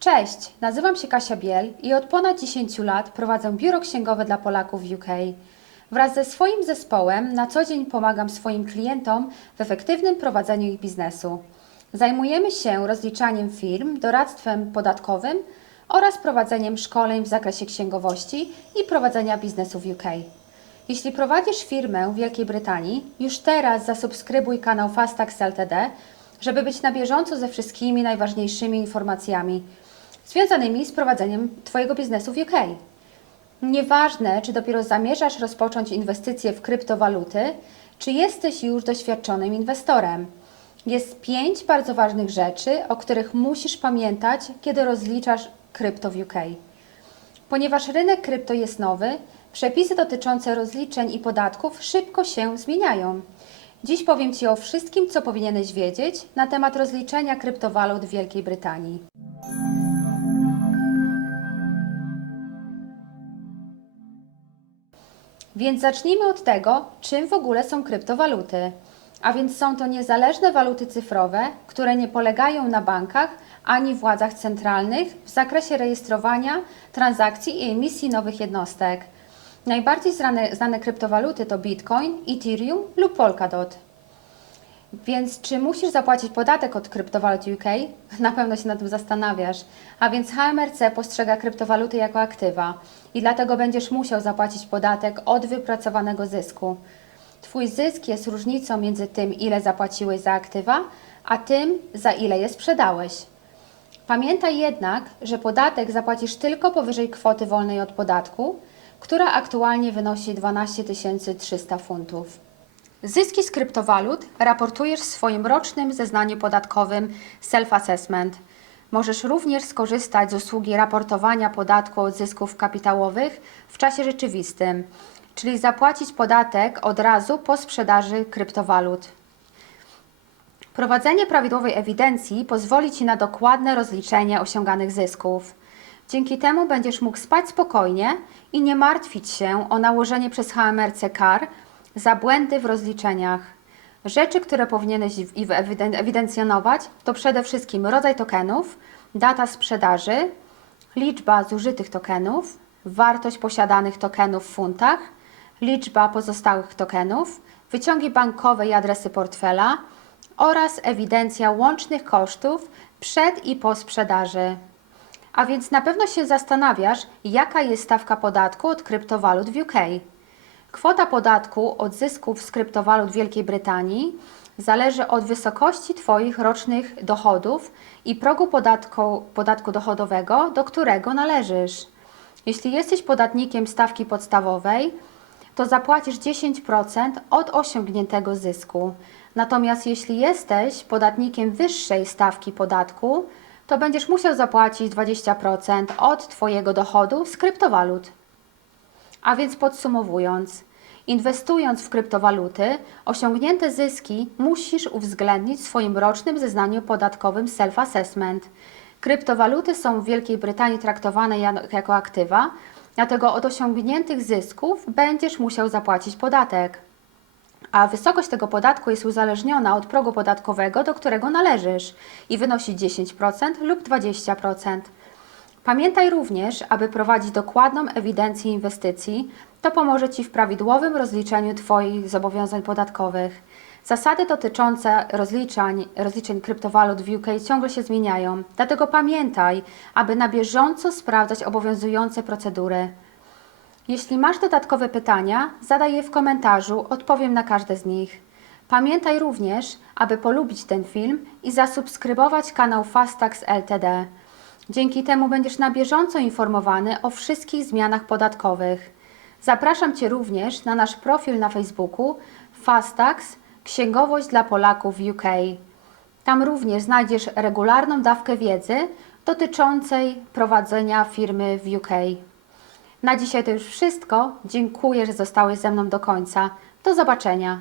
Cześć, nazywam się Kasia Biel i od ponad 10 lat prowadzę biuro księgowe dla Polaków w UK. Wraz ze swoim zespołem na co dzień pomagam swoim klientom w efektywnym prowadzeniu ich biznesu. Zajmujemy się rozliczaniem firm, doradztwem podatkowym oraz prowadzeniem szkoleń w zakresie księgowości i prowadzenia biznesu w UK. Jeśli prowadzisz firmę w Wielkiej Brytanii, już teraz zasubskrybuj kanał Fastax Ltd, żeby być na bieżąco ze wszystkimi najważniejszymi informacjami związanymi z prowadzeniem Twojego biznesu w UK. Nieważne, czy dopiero zamierzasz rozpocząć inwestycje w kryptowaluty, czy jesteś już doświadczonym inwestorem. Jest pięć bardzo ważnych rzeczy, o których musisz pamiętać, kiedy rozliczasz krypto w UK. Ponieważ rynek krypto jest nowy, przepisy dotyczące rozliczeń i podatków szybko się zmieniają. Dziś powiem Ci o wszystkim, co powinieneś wiedzieć na temat rozliczenia kryptowalut w Wielkiej Brytanii. Więc zacznijmy od tego, czym w ogóle są kryptowaluty. A więc są to niezależne waluty cyfrowe, które nie polegają na bankach ani władzach centralnych w zakresie rejestrowania, transakcji i emisji nowych jednostek. Najbardziej znane, znane kryptowaluty to Bitcoin, Ethereum lub Polkadot. Więc czy musisz zapłacić podatek od kryptowalut UK? Na pewno się nad tym zastanawiasz. A więc HMRC postrzega kryptowaluty jako aktywa i dlatego będziesz musiał zapłacić podatek od wypracowanego zysku. Twój zysk jest różnicą między tym, ile zapłaciłeś za aktywa, a tym, za ile je sprzedałeś. Pamiętaj jednak, że podatek zapłacisz tylko powyżej kwoty wolnej od podatku, która aktualnie wynosi 12 300 funtów. Zyski z kryptowalut raportujesz w swoim rocznym zeznaniu podatkowym Self-Assessment. Możesz również skorzystać z usługi raportowania podatku od zysków kapitałowych w czasie rzeczywistym, czyli zapłacić podatek od razu po sprzedaży kryptowalut. Prowadzenie prawidłowej ewidencji pozwoli Ci na dokładne rozliczenie osiąganych zysków. Dzięki temu będziesz mógł spać spokojnie i nie martwić się o nałożenie przez HMRC kar za błędy w rozliczeniach. Rzeczy, które powinieneś ewidencjonować, to przede wszystkim rodzaj tokenów, data sprzedaży, liczba zużytych tokenów, wartość posiadanych tokenów w funtach, liczba pozostałych tokenów, wyciągi bankowe i adresy portfela oraz ewidencja łącznych kosztów przed i po sprzedaży. A więc na pewno się zastanawiasz, jaka jest stawka podatku od kryptowalut w UK. Kwota podatku od zysków z kryptowalut Wielkiej Brytanii zależy od wysokości Twoich rocznych dochodów i progu podatku, podatku dochodowego, do którego należysz. Jeśli jesteś podatnikiem stawki podstawowej, to zapłacisz 10% od osiągniętego zysku. Natomiast jeśli jesteś podatnikiem wyższej stawki podatku, to będziesz musiał zapłacić 20% od Twojego dochodu z kryptowalut. A więc podsumowując, inwestując w kryptowaluty, osiągnięte zyski musisz uwzględnić w swoim rocznym zeznaniu podatkowym self-assessment. Kryptowaluty są w Wielkiej Brytanii traktowane ja- jako aktywa, dlatego od osiągniętych zysków będziesz musiał zapłacić podatek. A wysokość tego podatku jest uzależniona od progu podatkowego, do którego należysz i wynosi 10% lub 20%. Pamiętaj również, aby prowadzić dokładną ewidencję inwestycji, to pomoże Ci w prawidłowym rozliczeniu Twoich zobowiązań podatkowych. Zasady dotyczące rozliczań, rozliczeń kryptowalut w UK ciągle się zmieniają, dlatego pamiętaj, aby na bieżąco sprawdzać obowiązujące procedury. Jeśli masz dodatkowe pytania, zadaj je w komentarzu, odpowiem na każde z nich. Pamiętaj również, aby polubić ten film i zasubskrybować kanał Fastax Ltd. Dzięki temu będziesz na bieżąco informowany o wszystkich zmianach podatkowych. Zapraszam Cię również na nasz profil na Facebooku Fastax Księgowość dla Polaków UK. Tam również znajdziesz regularną dawkę wiedzy dotyczącej prowadzenia firmy w UK. Na dzisiaj to już wszystko. Dziękuję, że zostałeś ze mną do końca. Do zobaczenia.